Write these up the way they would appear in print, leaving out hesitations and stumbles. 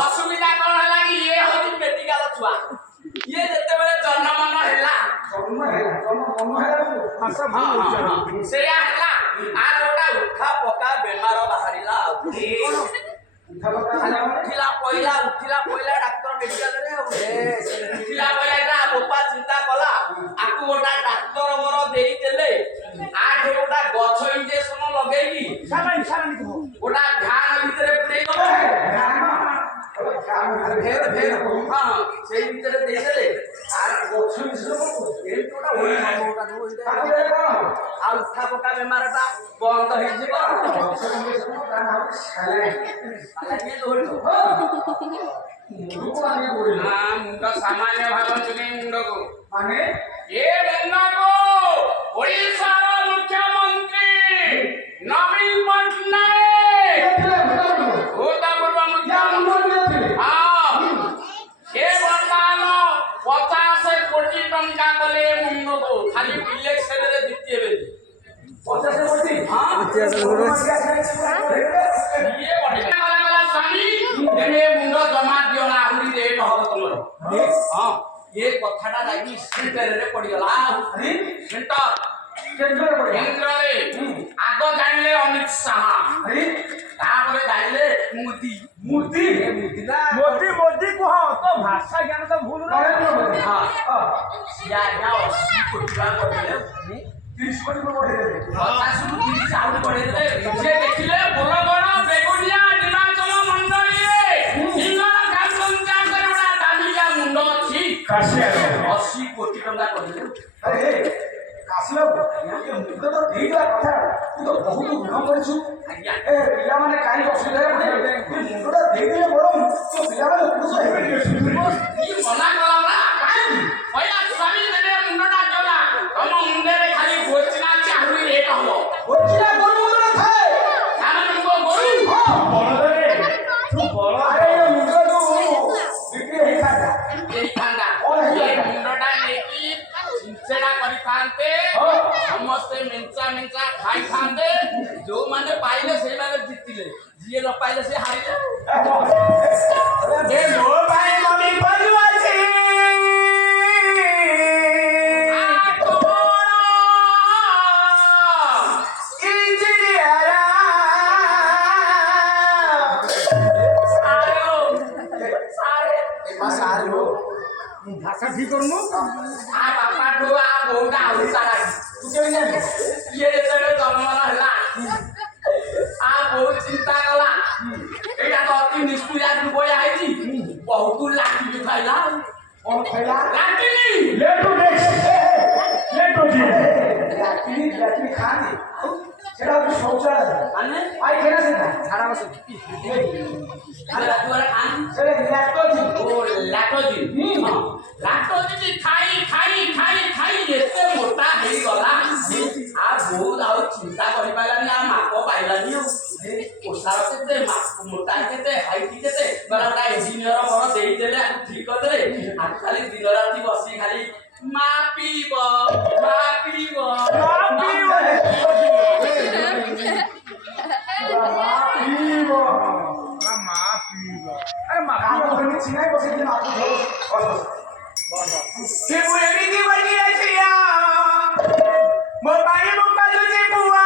असुविधा कौन है कि ये होती मेडिकल छुआ ये जते बेले जन्म मन हैला से हैला आ गोटा उठा पका बेमार बाहरिला उठिला पहिला डाक्टर मेडिकल रे उठिला पहिला बोपा चिंता कला आकु गोटा डाक्टर मोर देई देले आ गोटा गछ इंजेक्शन लगेगी गोटा घान भीतर पुरै फेर हां से भीतर देई देले आ गछ इंजेक्शन ए गोटा ओइ गोटा आ उठा पका बेमारटा बंद होई जिवो मुंड सामान्य भावन्तुनी मुंड को माने ये मुंड को ओडिशा मुख्यमंत्री नवीन पटनायक भूतपूर्व मुख्यमंत्री हाँ ये वर्तमान 50 कोटी टंका कले मुंड को खाली इलेक्शन रे जितिए बे 50 कोटी हां ये बढ़िया वाला स्वामी तेरे मुंड जमा दियो ना आहुरी रेट हो तुमर हां ये कथाटा लागी सेंटर रे पड़ी गला अरे सेंटर रे आगो जानिले अमित शाह अरे तापरे जानिले मोदी मोदी मोदी को हां तो भाषा ज्ञान तो भूल ना हां या कोटी का पड़ले 30 कोटी को बढ़े हां 30 आउट बढ़े दे जे देखिले बोलो बड़ा बेगुनिया निमाचल मंडली सिंगल गांजा करबा दामिया मुंड अछि 80 कोटी टंका करले अरे कासिला ये मुंड तो ठीकला कथा तू तो बहुत गुण करछु ए पिला माने काई असुविधा रे ये मुंडटा देई देले बड़ तो पिला माने खुश हेबे ये मना कला ना काई पहिला स्वामी देले मुंडटा जोला हम मुंडे रे खाली गोचना चाहुरी रेट हो गोचना गोरु मुंड थाए सामने मुंडो गोरु बड़ रे तू बड़ अरे ये मुंड तो बिक्री हे खाता ये खांदा ये मुंडटा लेकी सिंचेडा करी खानते समस्त मिंचा खाई खानते जो माने पाइले से माने जितिले जिए न पाइले से हारिले ए नो भाई मम्मी बजु अछि आ तोरा इंजीनियर सारे सारे हो भाषा ठीक करनु आ बापा ठो आ बोंडा आउरी सारा तू के जाने ये जेते जन्मला हला आ बहुत चिंता कला एटा तो अति निष्ठुरा दिन बोया आइची बहुत लाठी भी खाइला और खाइला लाठी लेटो जी लाठी खानी सेटा भी शौचालय माने आई केना से झाड़ा बस अरे दुआरा खान से लैक्टोजी ओ लैक्टोजी हां लैक्टोजी खाई एते मोटा हेई गला आ बहुत आउ चिंता करि पाइलानी आ माप पाइलानी ओसार केते माप मोटा केते हाइट केते बड़ा इंजीनियर घर देई देले ठीक कर देले आ खाली दिन राती बसी खाली मापीबो अरे मापीबो चिनाई बसे दिन आपको के बुएनी की बनी है मोबाइल मुक्का तुझे बुआ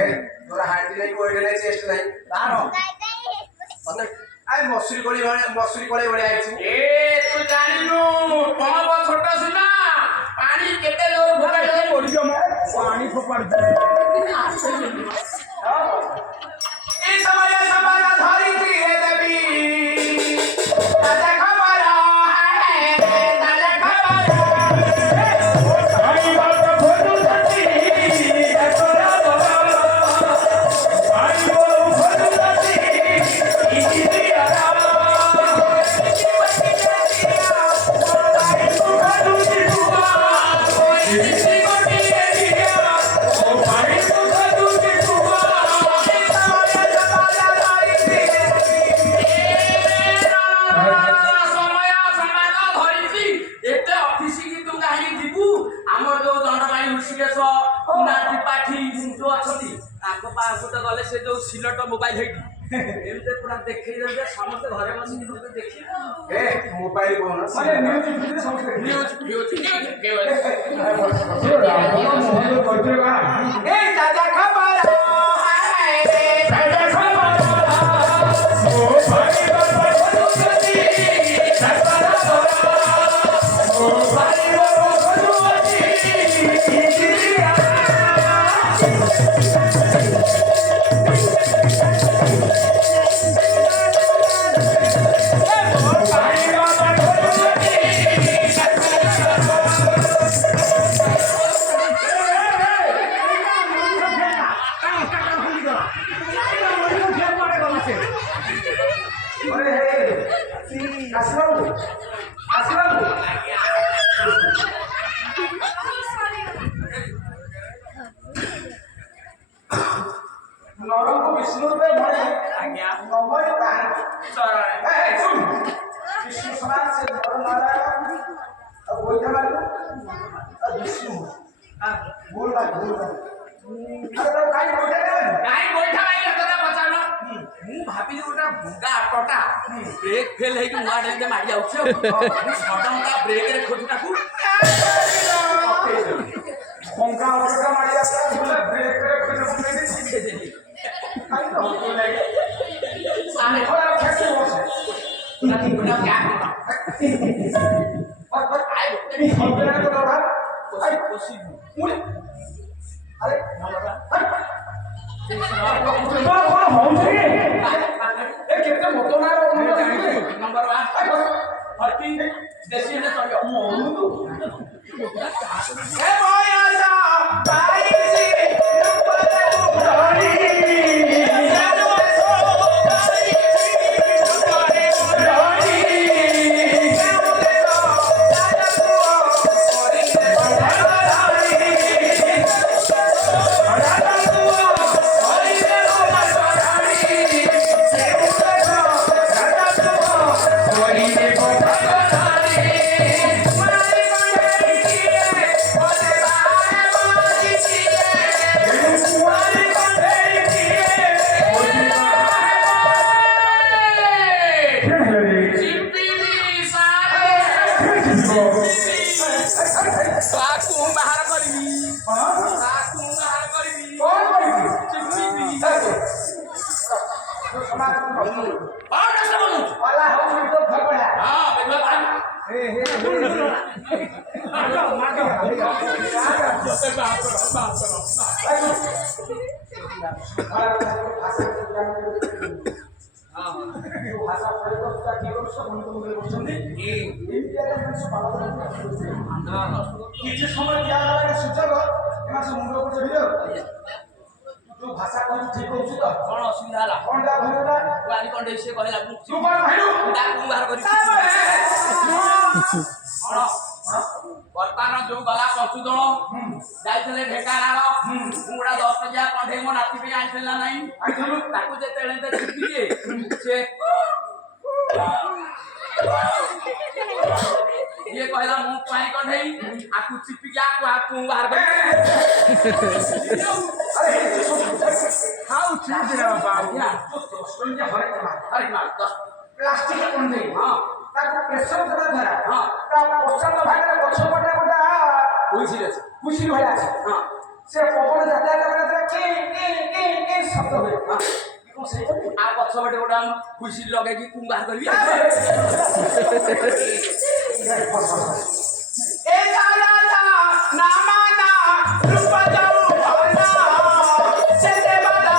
ए तोरा हार्ट नहीं कोई नहीं चेस्ट नहीं तारो पता आई मसूरी कोली बड़ी आइछि ए तू जानिनु पमब छोटा सुना पानी केते लोग भोगाई पड़ी जो पानी फोपाड़ दे ए समय धारी थी है देवी दादा खबरा है दादा खबरा आई बात खोदू सती तोरा आई बोलो खोदू सती इसी दिया इसी को दिया ओ पानी को खोदू ଗଲେ ସେ ଯୋଉ ସିଲଟ ମୋବାଇଲ ହେଇଟି ଏମିତି ପୁରା ଦେଖେଇ ଦେବେ ସମସ୍ତେ ଘରେ ବସିକି ତୋତେ ଦେଖିବେ ଏ ମୋବାଇଲ କଣ ମାନେ ନ୍ୟୁଜ ଭିତରେ ସମସ୍ତେ ନ୍ୟୁଜ ଏ ତାଜା ଖବର ହାय ତାଜା ଖବର ଓ ଭାଇ ବାବା ଖୋଜୁଛି ତାଜା ଖବର ଓ ଭାଇ ବାବା ଖୋଜୁଛି नरक विष्णु पे भरे आज्ञा नमय तान चरण ए सुन विष्णु समाज से नर नारायण और गोइठा मार और विष्णु बोल अरे तो काई गोइठा କାଇଁ ଗୋଇଠା ମାଇଲେ କଥା ପଚାର ମୁଁ ଭାବିଲି ଗୋଟେ ଭୁଙ୍ଗା ଅଟଟା ବ୍ରେକ୍ ଫେଲ୍ ହେଇକି ନୂଆ ଡେଙ୍ଗେ ମାରି ଯାଉଛି ସଡନ୍ ତା ବ୍ରେକରେ ଖୋଜୁ ତାକୁ पंखा औरका मारी आता बोले ब्रेक ब्रेक पे मुंबई में छिके देली काई तो बोल लगे सारे और कैसे हो से ना कि गुना क्या करता और आए ये खबर को दौड़ा कोसी कोसी मुड़े अरे नमरा बाबा हम से ए केते मोटो ना नंबर 1 हटी देसी ने चलियो ए भाई आजा भाई जी नंबर उठानी जानो सो भाई जी नंबर उठानी जानो देखो दादा को सोरी ने बढ़ाई दादा को सोरी ने बढ़ाई से देखो दादा को सोरी ने बढ़ाई ताकू बाहर करबी ताकू बाहर करबी चिप्पी और ना सब हां କିଛି ସମୟ ଦିଆଗଲା ସୁଯୋଗ ଏମାନେ ସବୁ ମୁଣ୍ଡ ଉପରେ ଚଢିବେ ତୁ ଭାଷା କହୁଛୁ ଠିକ କହୁଛୁ ତ କଣ ଅସୁବିଧା ହେଲା କଣ ତା ଭୁଲ ହେଲା ଗାଡ଼ି କଣ୍ଡେ ସେ କହିଲା ମୁଁ ତୁ କଣ ଭାଇଲୁ ତାକୁ ବାହାର କରି କଣ ବର୍ତ୍ତମାନ ଯୋଉ ଗଲା ପଶୁ ଦଳ ଯାଇଥିଲେ ଢେଙ୍କାନାଳ ମୁଁ ଗୁଡ଼ା 10 ଟଙ୍କିଆ କଣ୍ଢେଇ ମୋ ନାତି ପାଇଁ ଆଣିଥିଲା ନାହିଁ ଆଇଥିଲୁ ତାକୁ ଯେତେବେଳେ ଛୁଟିଏ ସେ ये कहला मुंह पानी कढई आकु चिपिकी आकु बाहर कर अरे हाउ चीज रे बाबू क्या तो ऑस्ट्रेलिया हरे अरे ना 10 प्लास्टिक कोंडे हां ताको प्रेशर देला धरा हां ता पछन भागरे गछ पटे गोटा बुझी আছে खुशी भया আছে हां से पवन जाता करे के शब्द होय हां आ पछ बटे गोटा खुशी लगे कि तुम बाहर करबी ए दादा दा नामाना रूप जाऊ भवना से देवाला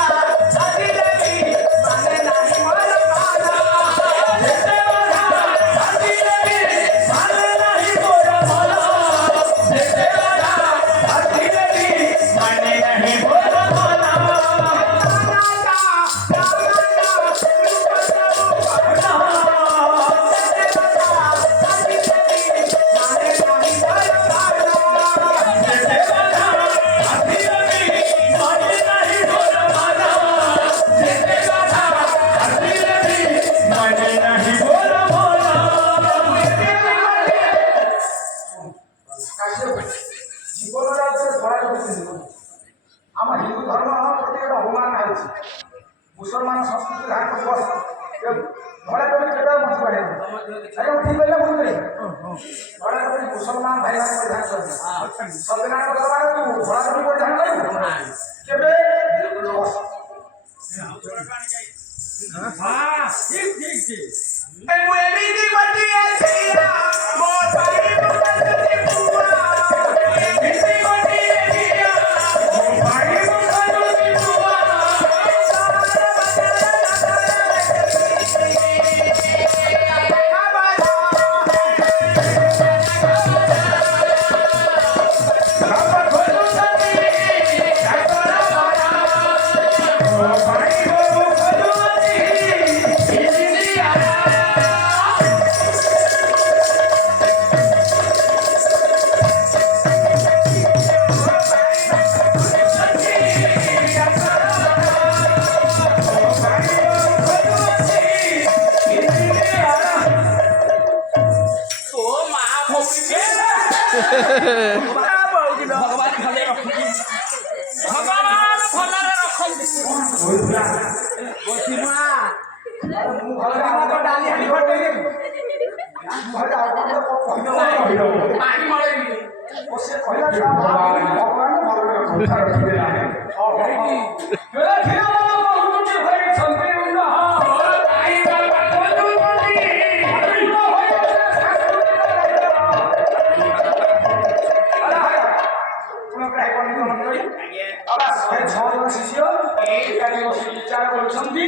आदि देवी माने नाही मोर पाना से देवाला आदि देवी माने नाही मोर पाना से देवाला आदि देवी माने नाही मोर पाना Hey! ମୁସଲମାନ ସଂସ୍କୃତି ଧାରଣ ବସ ଘରେ କେବେ କେବେ ମତ ପାରେ ଆଜ୍ଞା ଠିକ କହିଲେ ଭୁଲ କରେ ଘରେ କେବେ ମୁସଲମାନ ଭାଇମାନେ ପରିଧାନ କରନ୍ତି ସତ୍ୟନାରାୟଣ ଦରବାର ତୁ ଘୋଡ଼ା ଧରି ପରିଧାନ କରିବୁ କେବେ ମୁଁ ଏମିତି ଗୋଟିଏ ଝିଅ ମୋ ଭାଇ ମୁଖରେ ପୁଆ ଏମିତି ଗୋଟିଏ ଝିଅ ମୋ ଭାଇ ମୁଖରେ ପୁଆ ଭଗବାନ ଭଲରେ ରଖନ୍ତି ଭଗବାନ ଭଲରେ ରଖନ୍ତି ଡାଲି ହାଣ୍ଡି ଫଟେଇ ପାଣି ମଳେଇବି ସେ କହିଲା ଭଗବାନ ଭଲରେ ଶିଷ୍ୟ ଏକାଠି ବସି ବିଚାର କରୁଛନ୍ତି